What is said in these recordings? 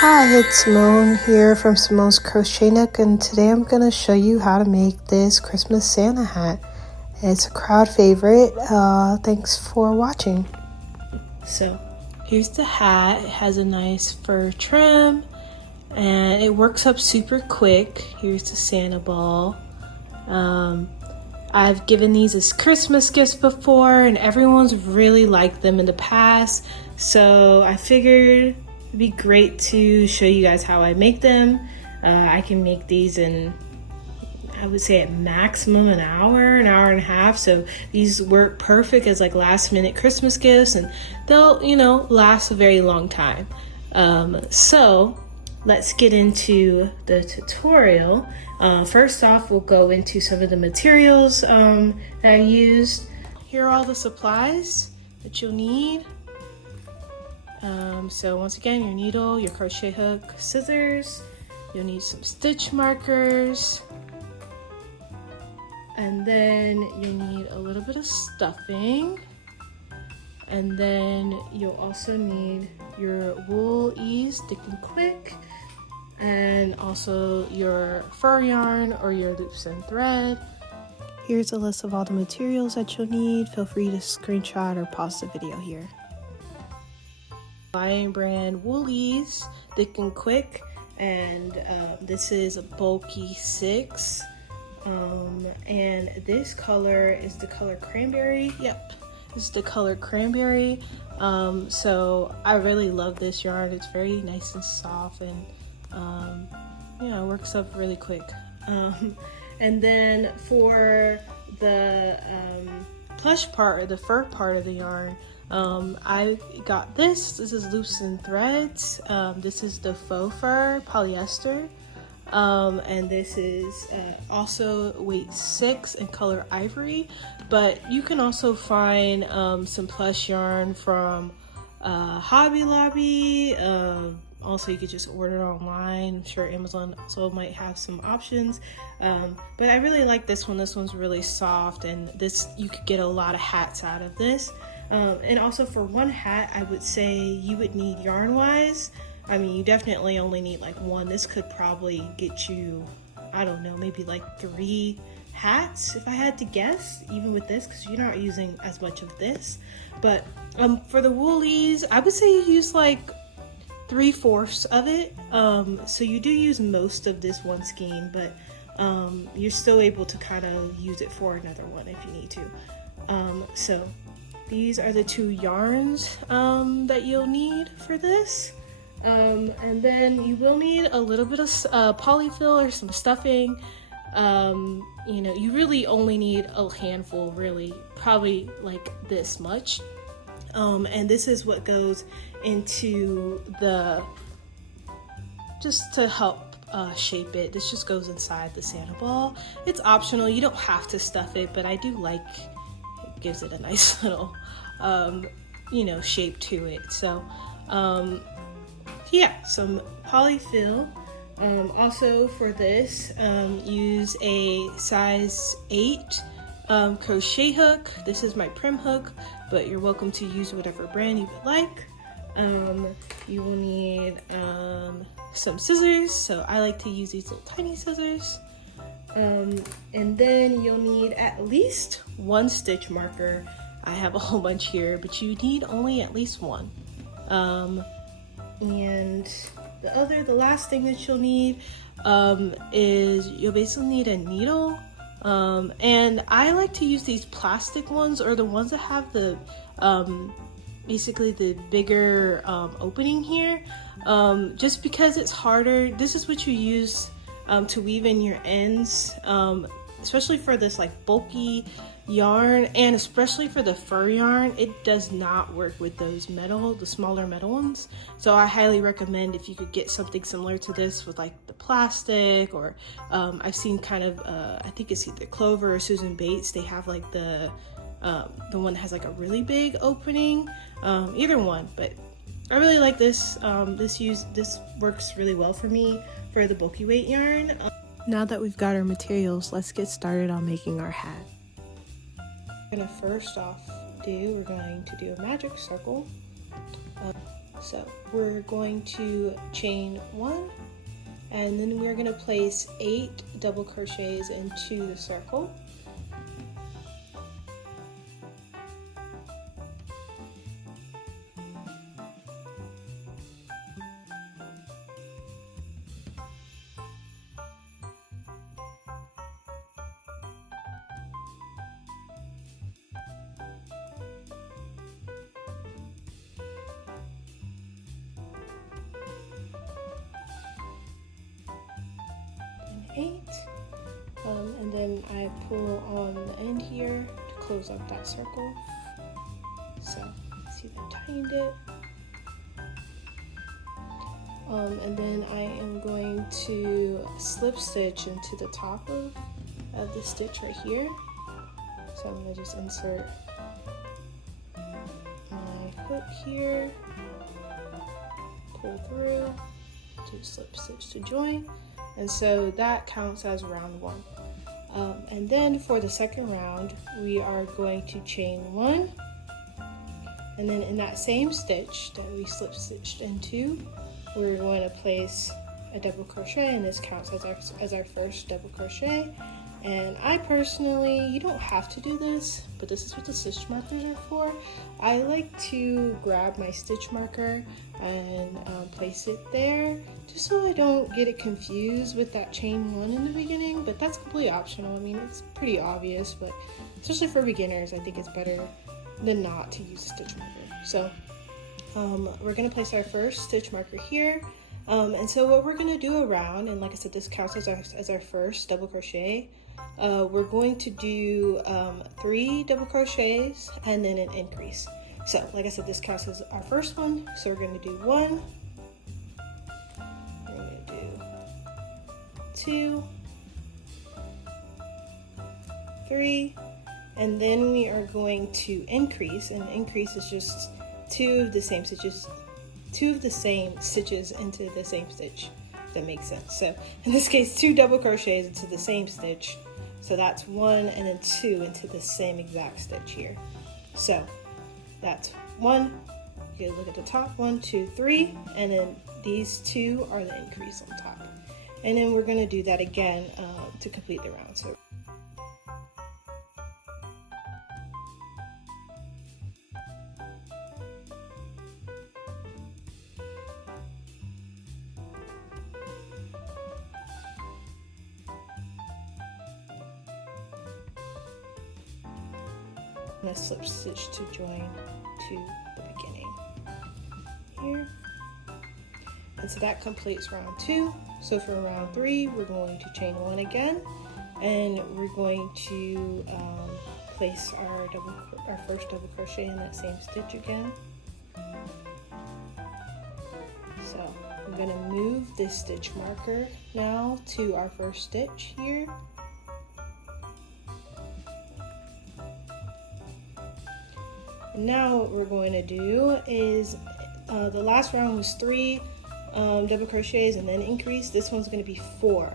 Hi, it's Simone here from SimonesCrochetNook, and today I'm going to show you how to make this Christmas Santa hat. It's a crowd favorite. Thanks for watching. So here's the hat. It has a nice fur trim and it works up super quick. Here's the Santa ball. I've given these as Christmas gifts before and everyone's really liked them in the past, so I figured it'd be great to show you guys how I make them. I can make these in, I would say at maximum an hour and a half. So these work perfect as like last minute Christmas gifts, and they'll, last a very long time. So let's get into the tutorial. First off, we'll go into some of the materials that I used. Here are all the supplies that you'll need. So once again, your needle, your crochet hook, scissors, you'll need some stitch markers, and then you need a little bit of stuffing, and then you'll also need your wool ease, thick and quick, and also your fur yarn or your loops and thread. Here's a list of all the materials that you'll need. Feel free to screenshot or pause the video here. Lion brand woolies, thick and quick, and this is a bulky 6, and this color is the color cranberry. Yep, this is the color cranberry. So I really love this yarn. It's very nice and soft, and it works up really quick. And then for the plush part, or the fur part of the yarn, I got this is loops and threads. This is the faux fur polyester, and this is also weight 6 and color ivory, but you can also find some plush yarn from Hobby Lobby. Also, you could just order it online. I'm sure Amazon also might have some options, but I really like this one. This one's really soft, and this, you could get a lot of hats out of this. And also for one hat, I would say you would need yarn wise. I mean, you definitely only need like one. This could probably get you, I don't know, maybe like 3 hats if I had to guess, even with this, because you're not using as much of this. But for the woolies, I would say you use like 3/4 of it. So you do use most of this one skein, but you're still able to kind of use it for another one if you need to. So these are the 2 yarns that you'll need for this. And then you will need a little bit of polyfill or some stuffing. You really only need a handful, really, probably like this much. And this is what goes into the, just to help shape it. This just goes inside the Santa ball. It's optional, you don't have to stuff it, but I do like, it gives it a nice little shape to it. So yeah, some polyfill. Also for this, use a size 8 crochet hook. This is my Prim hook, but you're welcome to use whatever brand you would like. You will need some scissors, so I like to use these little tiny scissors. And then you'll need at least 1 stitch marker. I have a whole bunch here, but you need only at least 1. And the last thing that you'll need is you'll basically need a needle. And I like to use these plastic ones, or the ones that have the basically the bigger opening here, just because it's harder. This is what you use to weave in your ends, especially for this like bulky yarn, and especially for the fur yarn. It does not work with those the smaller metal ones. So I highly recommend if you could get something similar to this with like the plastic, or I've seen kind of I think it's either Clover or Susan Bates, they have like the one that has like a really big opening. Either one, but I really like this. This works really well for me for the bulky weight yarn. Now that we've got our materials, let's get started on making our hat. We're going to do a magic circle. So we're going to chain 1, and then we're going to place 8 double crochets into the circle. And 8, and then I pull on the end here to close up that circle. So see, I tightened it. And then I am going to slip stitch into the top of the stitch right here. So I'm going to just insert my hook here, pull through, do slip stitch to join, and so that counts as round 1. And then for the second round, we are going to chain 1, and then in that same stitch that we slip stitched into, we're going to place a double crochet, and this counts as our first double crochet. And I personally, you don't have to do this, but this is what the stitch markers are for. I like to grab my stitch marker and place it there, just so I don't get it confused with that chain 1 in the beginning, but that's completely optional. I mean, it's pretty obvious, but especially for beginners, I think it's better than not to use a stitch marker. So we're going to place our first stitch marker here, and so what we're going to do around, and like I said, this counts as our first double crochet. We're going to do 3 double crochets and then an increase. So like I said, this counts as our first one, so we're going to do 1, we're going to do 2, 3, and then we are going to increase, and increase is just 2 of the same stitches into the same stitch, if that makes sense. So in this case, 2 double crochets into the same stitch, so that's 1 and then 2 into the same exact stitch here. So that's 1, you look at the top, 1, 2, 3, and then these 2 are the increase on top, and then we're going to do that again to complete the round. So I'm going to slip stitch to join to the beginning here, and so that completes round 2. So for round 3, we're going to chain 1 again, and we're going to place our first double crochet in that same stitch again. So I'm going to move this stitch marker now to our first stitch here. Now what we're going to do is, the last round was 3 double crochets and then increase. This one's going to be 4.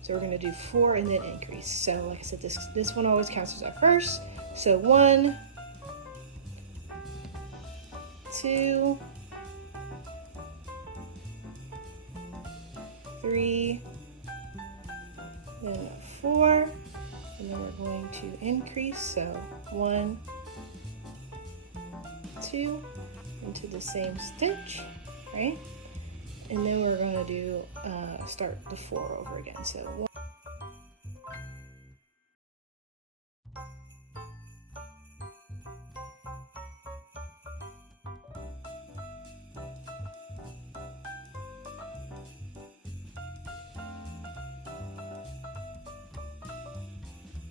So we're going to do 4 and then increase. So like I said, this one always counts as our first. So 1, 2, 3, then 4, and then we're going to increase. So 1, 2 into the same stitch, right? And then we're going to do start the 4 over again. So 1,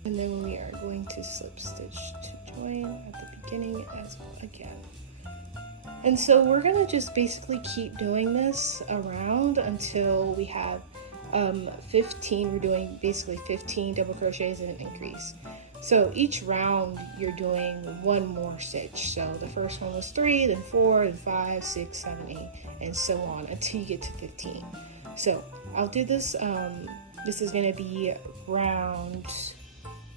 and then we are going to slip stitch to join at the beginning as again. And so we're gonna just basically keep doing this around until we have 15. We're doing basically 15 double crochets and an increase. So each round you're doing 1 more stitch. So the first one was 3, then 4, then 5, 6, 7, 8, and so on until you get to 15. So I'll do this. This is gonna be round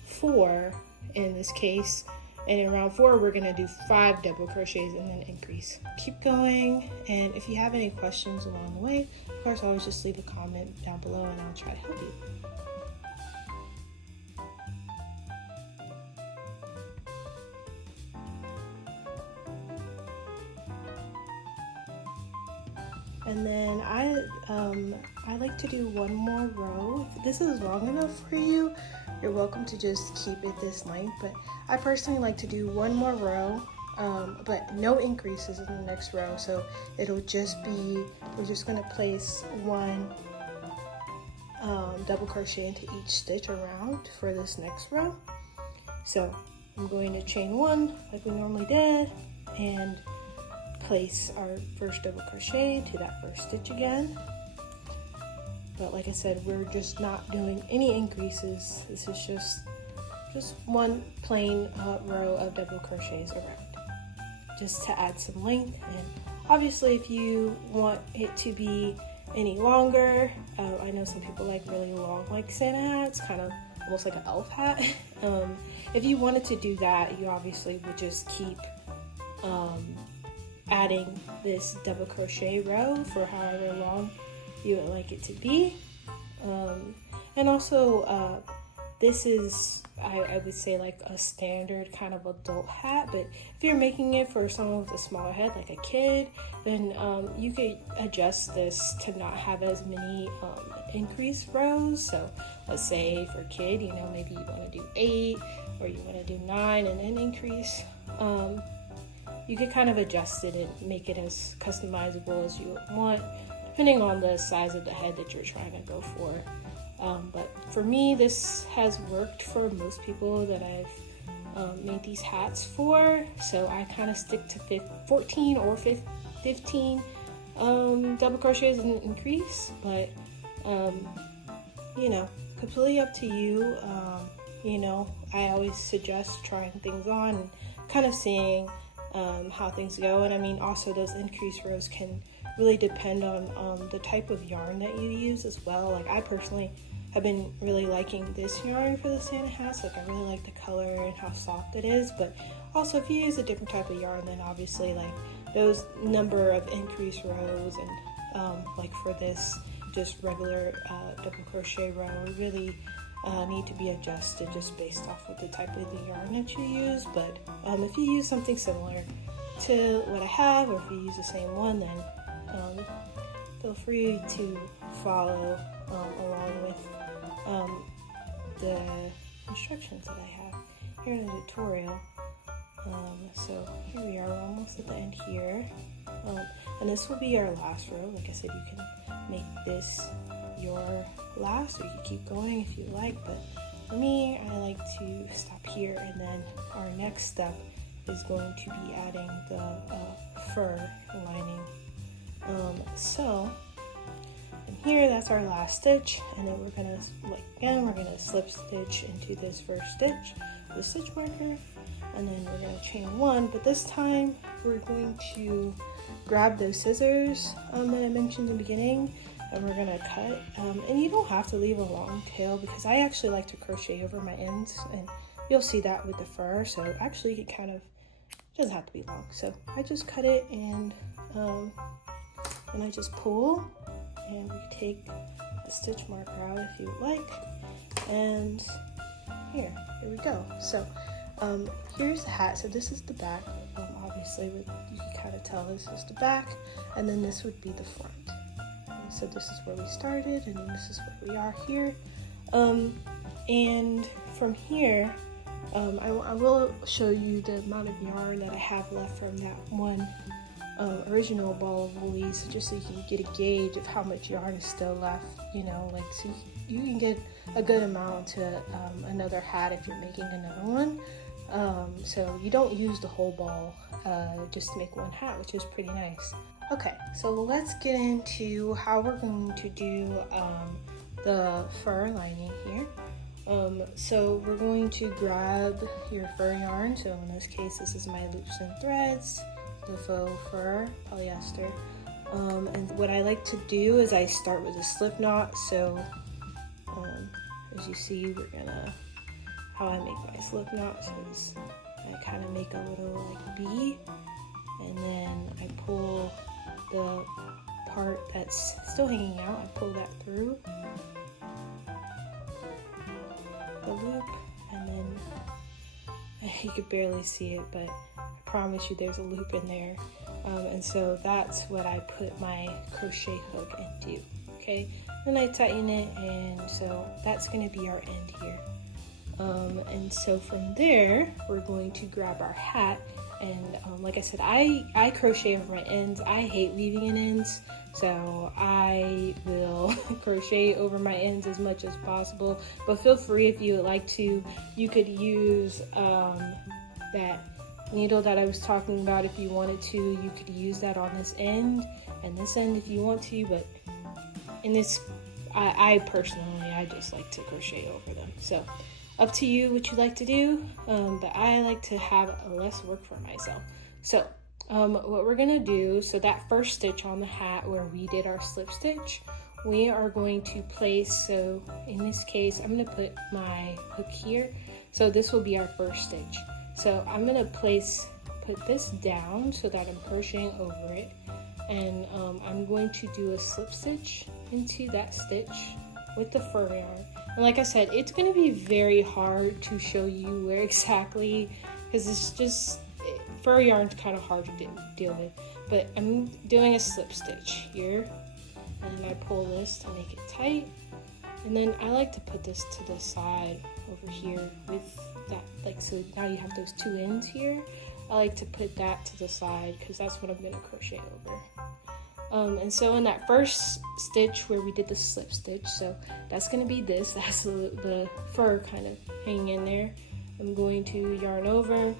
4 in this case. And in round 4, we're gonna do 5 double crochets and then increase. Keep going, and if you have any questions along the way, of course, always just leave a comment down below and I'll try to help you. And then I like to do one more row. If this is long enough for you, you're welcome to just keep it this length, but I personally like to do one more row, but no increases in the next row. So it'll just be, we're just gonna place 1 double crochet into each stitch around for this next row. So I'm going to chain 1 like we normally did and place our first double crochet to that first stitch again. But like I said, we're just not doing any increases. This is just one plain row of double crochets around, just to add some length. And obviously if you want it to be any longer, I know some people like really long like Santa hats, kind of almost like an elf hat. If you wanted to do that, you obviously would just keep adding this double crochet row for however long you would like it to be. And also this is, I would say, like a standard kind of adult hat, but if you're making it for someone with a smaller head like a kid, then you could adjust this to not have as many increased rows. So let's say for a kid, you know, maybe you want to do 8 or you want to do 9 and then increase. You could kind of adjust it and make it as customizable as you want, depending on the size of the head that you're trying to go for. But for me, this has worked for most people that I've made these hats for. So I kind of stick to 14 or 15 double crochets and increase. But, you know, completely up to you. You know, I always suggest trying things on and kind of seeing how things go. And I mean, also those increase rows can really depend on the type of yarn that you use as well. Like I personally have been really liking this yarn for the Santa hats. Like I really like the color and how soft it is, but also if you use a different type of yarn, then obviously like those number of increase rows and like for this just regular double crochet row really need to be adjusted just based off of the type of the yarn that you use. But if you use something similar to what I have, or if you use the same one, then feel free to follow along with the instructions that I have here in the tutorial. So here we are, we're almost at the end here, and this will be our last row. Like I said, you can make this your last, or you can keep going if you like, but for me, I like to stop here, and then our next step is going to be adding the fur lining. So and here, that's our last stitch, and then we're gonna, like again, we're gonna slip stitch into this first stitch with a stitch marker, and then we're gonna chain 1, but this time we're going to grab those scissors that I mentioned in the beginning, and we're gonna cut, and you don't have to leave a long tail, because I actually like to crochet over my ends, and you'll see that with the fur. So actually it kind of doesn't have to be long, so I just cut it, and I just pull, and we take a stitch marker out if you would like, and here we go. So here's the hat. So this is the back. Obviously you can kind of tell this is the back, and then this would be the front. So this is where we started, and this is where we are here. And from here, I will show you the amount of yarn that I have left from that one original ball of woolies, just so you can get a gauge of how much yarn is still left, you know, like so you can get a good amount to another hat if you're making another one. So you don't use the whole ball just to make one hat, which is pretty nice. Okay, so let's get into how we're going to do the fur lining here. So we're going to grab your fur yarn. So in this case, this is my loops and threads, the faux fur polyester. And what I like to do is I start with a slip knot. So as you see, how I make my slip knots is I kind of make a little like bee, and then I pull the part that's still hanging out, I pull that through the loop, and then you could barely see it, but I promise you there's a loop in there. And so that's what I put my crochet hook into. Okay, then I tighten it, and so that's going to be our end here. And so from there, we're going to grab our hat, and like I said, I crochet over my ends. I hate leaving in ends, so I will crochet over my ends as much as possible, but feel free if you would like to. You could use that needle that I was talking about if you wanted to. You could use that on this end and this end if you want to, but in this, I personally, I just like to crochet over them. So up to you what you like to do, but I like to have less work for myself. So what we're gonna do, so that first stitch on the hat where we did our slip stitch, we are going to place, so in this case, I'm gonna put my hook here. So this will be our first stitch. So I'm gonna put this down so that I'm crocheting over it, and I'm going to do a slip stitch into that stitch with the fur yarn. And like I said, it's going to be very hard to show you where exactly, because it's just, fur yarn's kind of hard to deal with. But I'm doing a slip stitch here, and then I pull this to make it tight. And then I like to put this to the side over here with that, like, so now you have those two ends here. I like to put that to the side because that's what I'm going to crochet over. And so in that first stitch where we did the slip stitch, so that's going to be this, that's the fur kind of hanging in there. I'm going to yarn over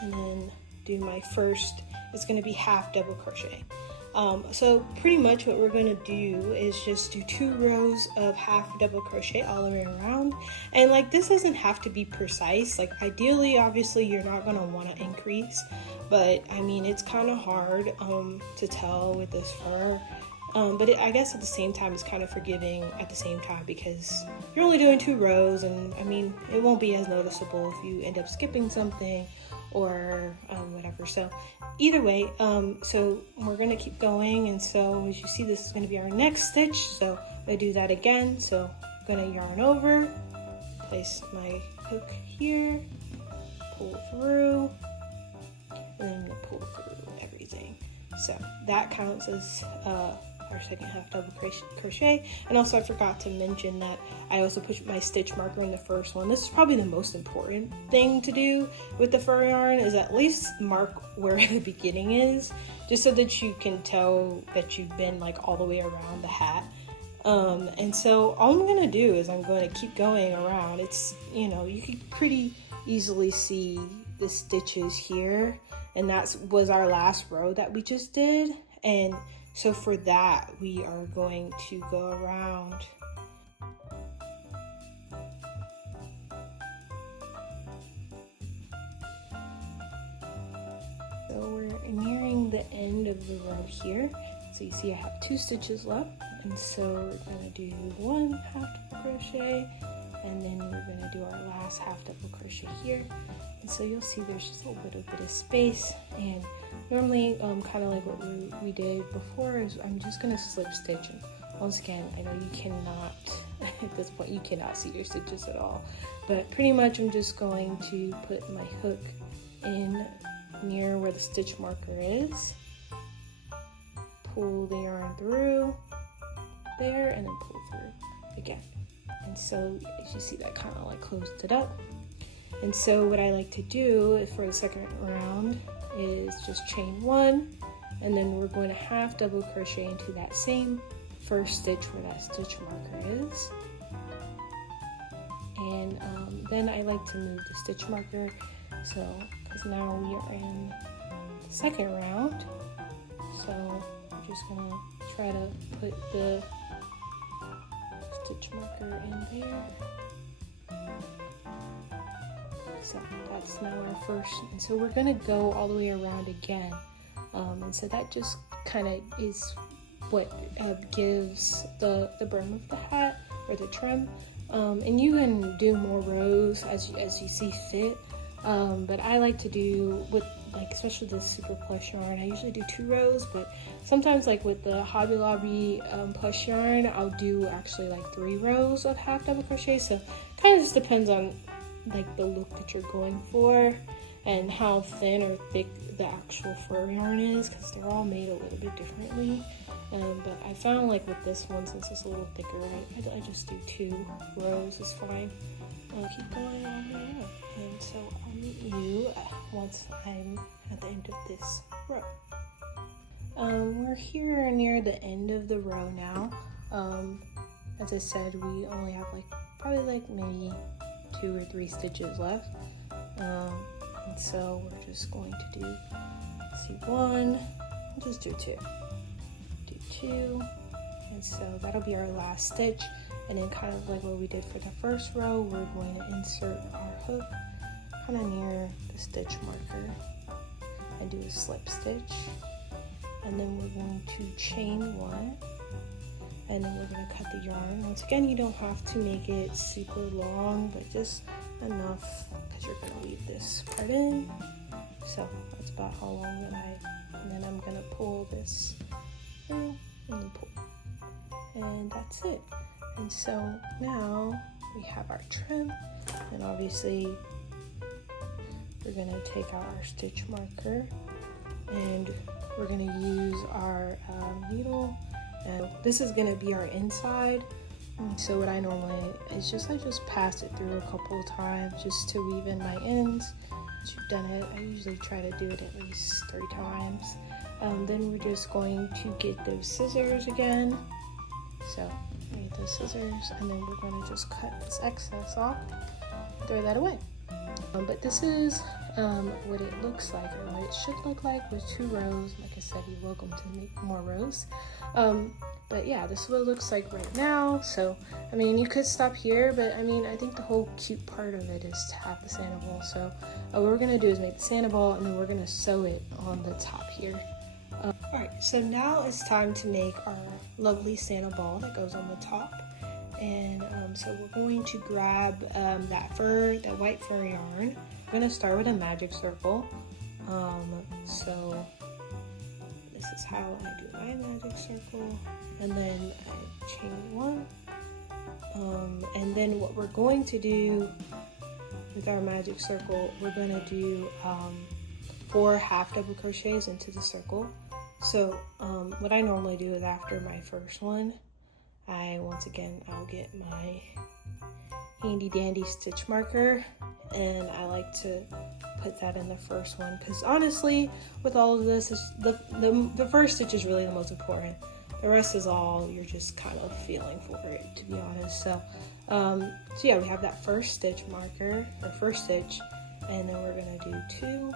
and then do my first, it's going to be half double crochet. So pretty much what we're going to do is just do 2 rows of half double crochet all the way around. And like, this doesn't have to be precise. Like ideally, obviously you're not going to want to increase, but I mean, it's kind of hard to tell with this fur. But I guess at the same time, it's kind of forgiving at the same time because you're only doing 2 rows, and I mean, it won't be as noticeable if you end up skipping something or whatever. So either way, so we're gonna keep going, and so as you see, this is gonna be our next stitch. So I'm gonna do that again. So I'm gonna yarn over, place my hook here, pull through, and then I'm gonna pull through everything. So that counts as our second half double crochet. And also I forgot to mention that I also put my stitch marker in the first one. This is probably the most important thing to do with the fur yarn, is at least mark where the beginning is, just so that you can tell that you've been like all the way around the hat. And so all I'm gonna do is I'm going to keep going around. It's, you know, you can pretty easily see the stitches here, and that was our last row that we just did. And so for that, we are going to go around. So we're nearing the end of the row here. So you see I have 2 stitches left, and so we're going to do 1 half double crochet, and then we're going to do our last half double crochet here. And so you'll see there's just a little bit of space, and normally kind of like what we did before is I'm just going to slip stitch. And once again, I know you cannot, at this point, you cannot see your stitches at all, but pretty much I'm just going to put my hook in near where the stitch marker is, pull the yarn through there, and then pull through again. And so as you see, that kind of like closed it up. And so what I like to do for the second round is just chain 1, and then we're going to half double crochet into that same first stitch where that stitch marker is. And then I like to move the stitch marker, so because now we are in the second round. So I'm just gonna try to put the stitch marker in there. So that's now our first, and so we're gonna go all the way around again. And so that just kind of is what gives the brim of the hat, or the trim. And you can do more rows as you see fit. but I like to do with, like, especially the super plush yarn, I usually do 2 rows, but sometimes, like with the Hobby Lobby plush yarn, I'll do actually like 3 rows of half double crochet. So kind of just depends on like the look that you're going for and how thin or thick the actual fur yarn is, because they're all made a little bit differently. But I found like with this one, since it's a little thicker, I just do 2 rows is fine. I'll keep going all the way up. And so I'll meet you once I'm at the end of this row. We're here near the end of the row now. As I said, we only have like probably like maybe 2 or 3 stitches left. And so we're just going to do, see, 1, we'll just do 2. Do 2, and so that'll be our last stitch. And then kind of like what we did for the first row, we're going to insert our hook kind of near the stitch marker and do a slip stitch. And then we're going to chain 1, and then we're going to cut the yarn. Once again, you don't have to make it super long, but just enough, because you're going to leave this part in. So that's about how long that and then I'm going to pull this through and then pull. And that's it. And so now we have our trim, and obviously we're going to take out our stitch marker, and we're going to use our needle, and this is going to be our inside. And so what I normally is just I just pass it through a couple of times just to weave in my ends. Once you've done it, I usually try to do it at least 3 times. Then we're just going to get those scissors again. So get those scissors, and then we're going to just cut this excess off, throw that away. But this is what it looks like, or what it should look like with 2 rows. Like I said, you're welcome to make more rows. But yeah, this is what it looks like right now. So, I mean, you could stop here, but I mean, I think the whole cute part of it is to have the Santa ball. So what we're gonna do is make the Santa ball, and then we're gonna sew it on the top here. Alright, so now it's time to make our lovely Santa ball that goes on the top. And so we're going to grab that white fur yarn. I'm going to start with a magic circle. So this is how I do my magic circle. And then I chain 1. And then what we're going to do with our magic circle, we're going to do 4 half double crochets into the circle. So what I normally do is after my first one, I'll get my handy dandy stitch marker, and I like to put that in the first one, because honestly with all of this, the first stitch is really the most important. The rest is all you're just kind of feeling for it, to be honest. So yeah, we have that first stitch marker, or first stitch, and then we're gonna do 2,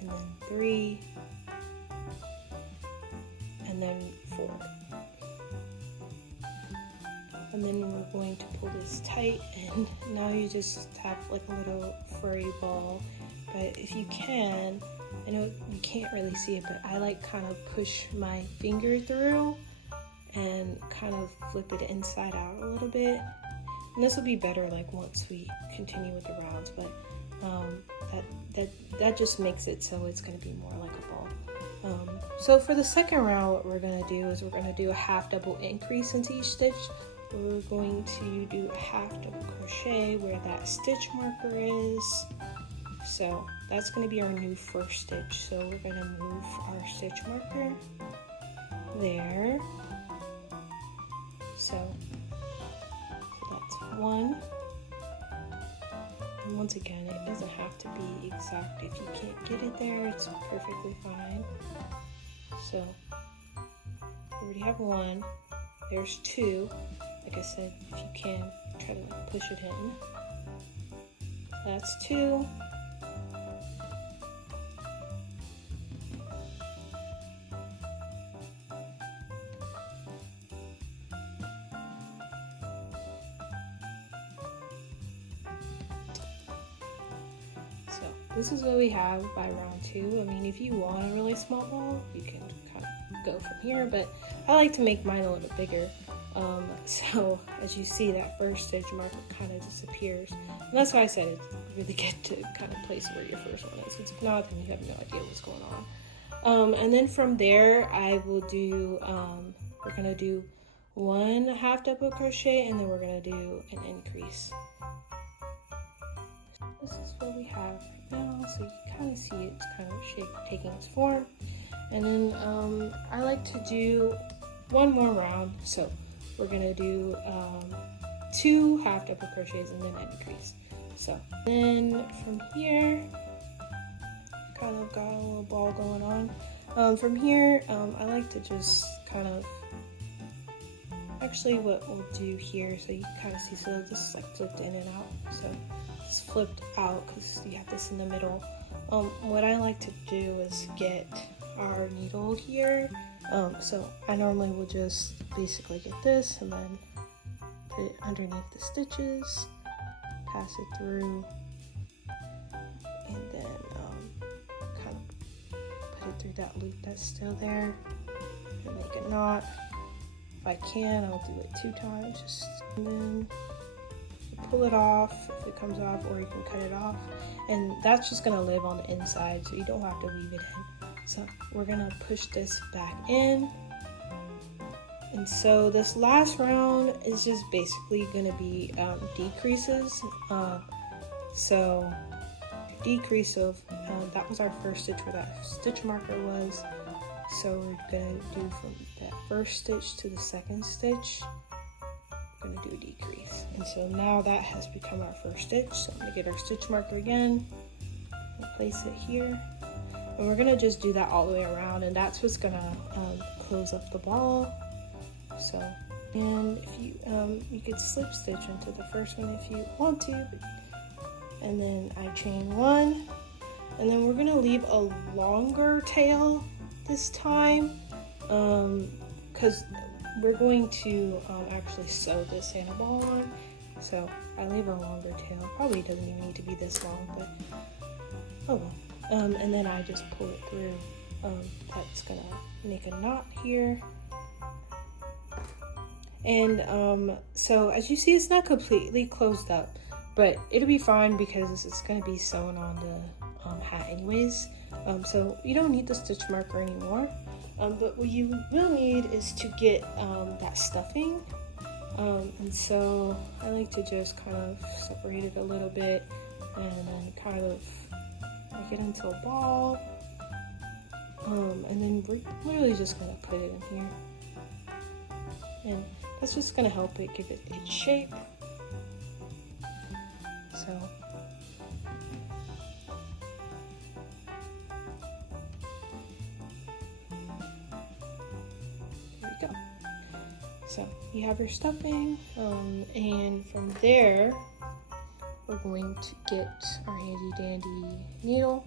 and then 3, and then 4. And then we're going to pull this tight, and now you just have like a little furry ball. But if you can, I know you can't really see it, but I like kind of push my finger through and kind of flip it inside out a little bit. And this will be better like once we continue with the rounds, but that just makes it so it's going to be more like a ball. So for the second round, what we're going to do is we're going to do a half double increase into each stitch. We're going to do a half double crochet where that stitch marker is. So that's going to be our new first stitch. So we're going to move our stitch marker there. So that's 1. And once again, it doesn't have to be exact. If you can't get it there, it's perfectly fine. So we already have 1. There's 2. Like I said, if you can, try to like push it in. That's 2. So this is what we have by round 2. I mean, if you want a really small ball, you can kind of go from here, but I like to make mine a little bigger. So as you see, that first stitch marker kind of disappears. And that's why I said it's really good to kind of place where your first one is, because if not, then you have no idea what's going on. And then from there, I will do, we're gonna do 1 half double crochet, and then we're gonna do an increase. This is what we have right now, so you can kind of see it's kind of taking its form. And then I like to do 1 more round, so we're gonna do 2 half double crochets and then an increase. So then from here, kind of got a little ball going on. From here, I like to just kind of, actually what we'll do here, so you can kind of see, so this is like flipped in and out, so it's flipped out because you have this in the middle. What I like to do is get our needle here, so I normally will just basically get this and then put it underneath the stitches, pass it through, and then kind of put it through that loop that's still there and make a knot. If I can, I'll do it 2 times, just, and then pull it off if it comes off, or you can cut it off, and that's just gonna live on the inside, so you don't have to weave it in. So we're gonna push this back in, and so this last round is just basically gonna be decreases. So decrease of that was our first stitch where that stitch marker was. So we're gonna do from that first stitch to the second stitch, we're gonna do a decrease. And so now that has become our first stitch. So I'm gonna get our stitch marker again and place it here. And we're gonna just do that all the way around, and that's what's gonna close up the ball. So, and if you, you could slip stitch into the first one if you want to, and then I chain 1, and then we're gonna leave a longer tail this time, because we're going to actually sew this Santa ball on, so I leave a longer tail. Probably doesn't even need to be this long, but oh well. And then I just pull it through. That's gonna make a knot here. And so as you see, it's not completely closed up, but it'll be fine because it's gonna be sewn on the hat anyways. So you don't need the stitch marker anymore. But what you will need is to get that stuffing. And so I like to just kind of separate it a little bit and then kind of make it into a ball. And then we're literally just gonna put it in here. And that's just gonna help it give it its shape. So there we go. So you have your stuffing, and from there we're going to get our handy dandy needle,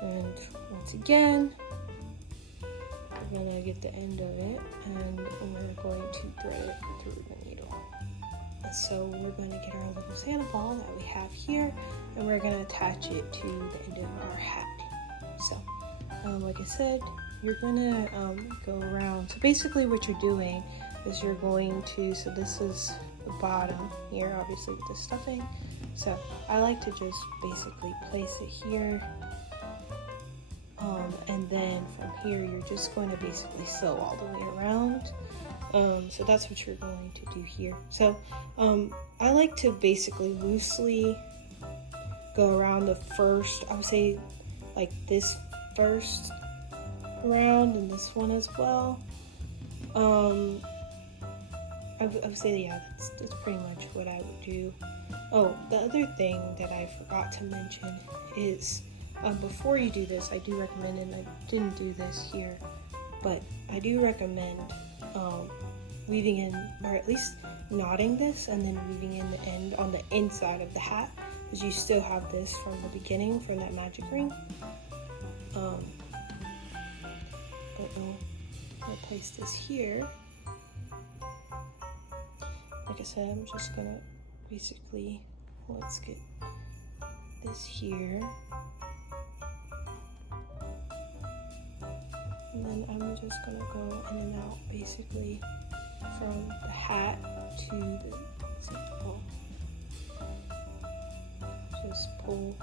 and once again we're gonna get the end of it and we're going to thread it through the needle. And so we're gonna get our little Santa ball that we have here, and we're gonna attach it to the end of our hat. So like I said, you're gonna go around. So basically what you're doing is you're going to, so this is the bottom here, obviously with the stuffing. So I like to just basically place it here, and then from here you're just going to basically sew all the way around. So that's what you're going to do here. So I like to basically loosely go around the first, I would say like this first round and this one as well. I would say, yeah, that's pretty much what I would do. Oh, the other thing that I forgot to mention is before you do this, I do recommend, and I didn't do this here, but I do recommend weaving in, or at least knotting this and then weaving in the end on the inside of the hat, because you still have this from the beginning, from that magic ring. I'll place this here. Like I said, I'm just gonna basically, let's get this here, and then I'm just gonna go in and out basically from the hat to the zipper. Just pull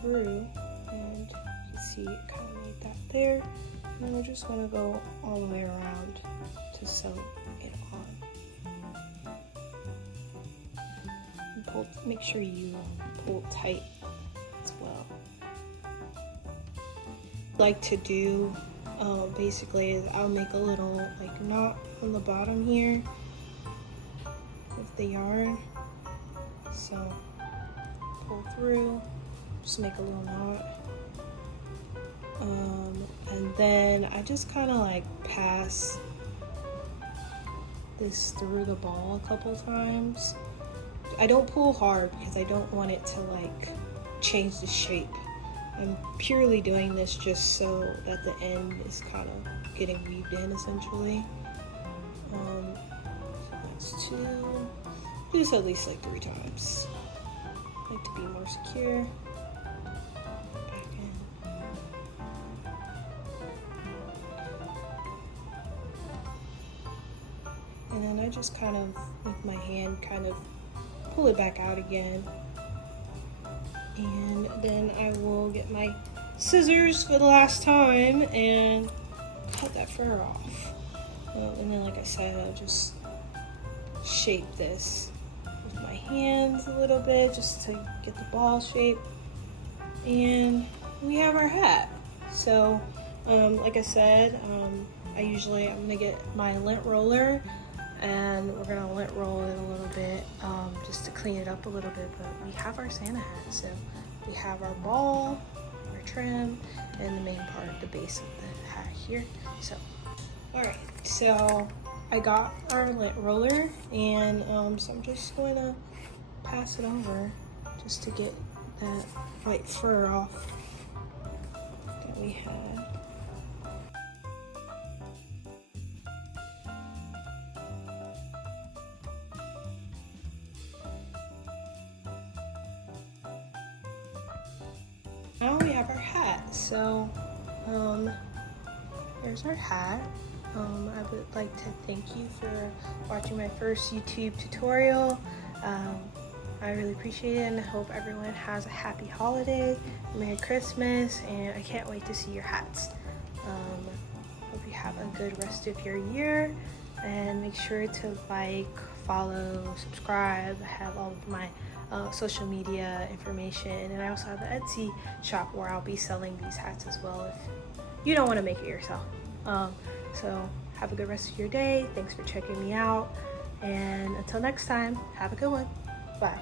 through, and you can see it kind of made that there. And we just want to go all the way around to sew it on. And pull, make sure you pull tight as well. Like to do basically is I'll make a little like knot on the bottom here with the yarn. So pull through, just make a little knot. And then I just kind of like pass this through the ball a couple times. I don't pull hard because I don't want it to like change the shape. I'm purely doing this just so that the end is kind of getting weaved in essentially. So that's 2. Do this at least like 3 times. I like to be more secure. And then I just kind of, with my hand, kind of pull it back out again. And then I will get my scissors for the last time and cut that fur off. And then, like I said, I'll just shape this with my hands a little bit just to get the ball shape. And we have our hat. So, like I said, I'm gonna get my lint roller, and we're gonna lint roll it a little bit just to clean it up a little bit. But we have our Santa hat, so we have our ball, our trim, and the main part, the base of the hat here. So, all right, so I got our lint roller, and so I'm just going to pass it over just to get that white fur off that we had. Now we have our hat. So there's our hat. I would like to thank you for watching my first YouTube tutorial. I really appreciate it, and I hope everyone has a happy holiday, Merry Christmas, and I can't wait to see your hats. Hope you have a good rest of your year, and make sure to like, follow, subscribe. I have all of my social media information, and I also have an Etsy shop where I'll be selling these hats as well if you don't want to make it yourself. So have a good rest of your day. Thanks for checking me out, and until next time, have a good one. Bye.